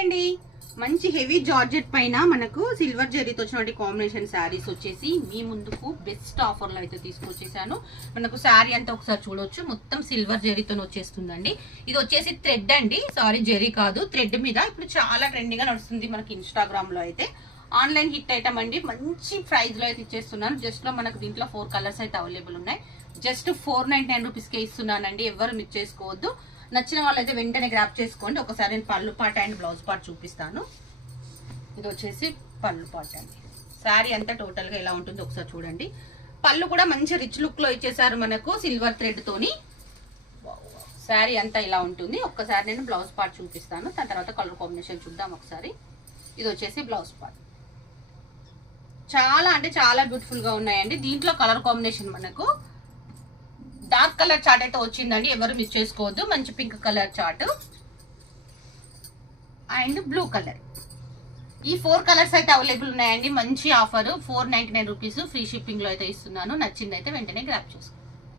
అండి, మంచి heavy georgette పైన మనకు సిల్వర్ జరీతో వచ్చినటువంటి కాంబినేషన్ శారీస్ వచ్చేసి మీ ముందుకు బెస్ట్ ఆఫర్లో అయితే తీసుకొచ్చేసాను. మనకు శారీ అంతా ఒకసారి చూడొచ్చు, మొత్తం సిల్వర్ జరీతో వచ్చేస్తుందండి. ఇది వచ్చేసి థ్రెడ్ అండి, సారీ జరీ కాదు, థ్రెడ్ మీద ఇప్పుడు చాలా ట్రెండింగ్ గా నడుస్తుంది మనకి ఇన్స్టాగ్రామ్ లో. అయితే ఆన్లైన్ హిట్ ఐటమ్ అండి, మంచి ప్రైస్ లో అయితే ఇచ్చేస్తున్నాను. జస్ట్ లో మనకు దీంట్లో 4 కలర్స్ అయితే అవైలబుల్ ఉన్నాయి. జస్ట్ 499 రూపీస్కే ఇస్తున్నానండి, ఎవరు మిస్ చేసుకోవద్దు. నచ్చిన వాళ్ళైతే వెంటనే గ్రాప్ చేసుకోండి. ఒకసారి నేను పళ్ళు పాట అండ్ బ్లౌజ్ పార్ట్ చూపిస్తాను. ఇది వచ్చేసి పళ్ళు పాట అండి. శారీ అంతా టోటల్ గా ఎలా ఉంటుందో ఒకసారి చూడండి. పళ్ళు కూడా మంచి రిచ్ లుక్ లో ఇచ్చేసారు మనకు సిల్వర్ థ్రెడ్ తోని. శారీ అంతా ఇలా ఉంటుంది. ఒక్కసారి నేను బ్లౌజ్ పార్ట్ చూపిస్తాను, దాని తర్వాత కలర్ కాంబినేషన్ చూద్దాం ఒకసారి. ఇది వచ్చేసి బ్లౌజ్ పార్ట్. చాలా అంటే చాలా బ్యూటిఫుల్ గా ఉన్నాయండి. దీంట్లో కలర్ కాంబినేషన్ మనకు డార్క్ కలర్ చార్ట్ అయితే వచ్చిందండి, ఎవరు మిస్ చేసుకోవద్దు. మంచి pink colour chart and blue colour, ఈ 4 కలర్స్ అయితే అవైలబుల్ ఉన్నాయండి. మంచి ఆఫర్ 499 రూపీస్, ఫ్రీ షిప్పింగ్ లో అయితే ఇస్తున్నాను. నచ్చింది అయితే వెంటనే గ్రాప్ చేసుకోండి.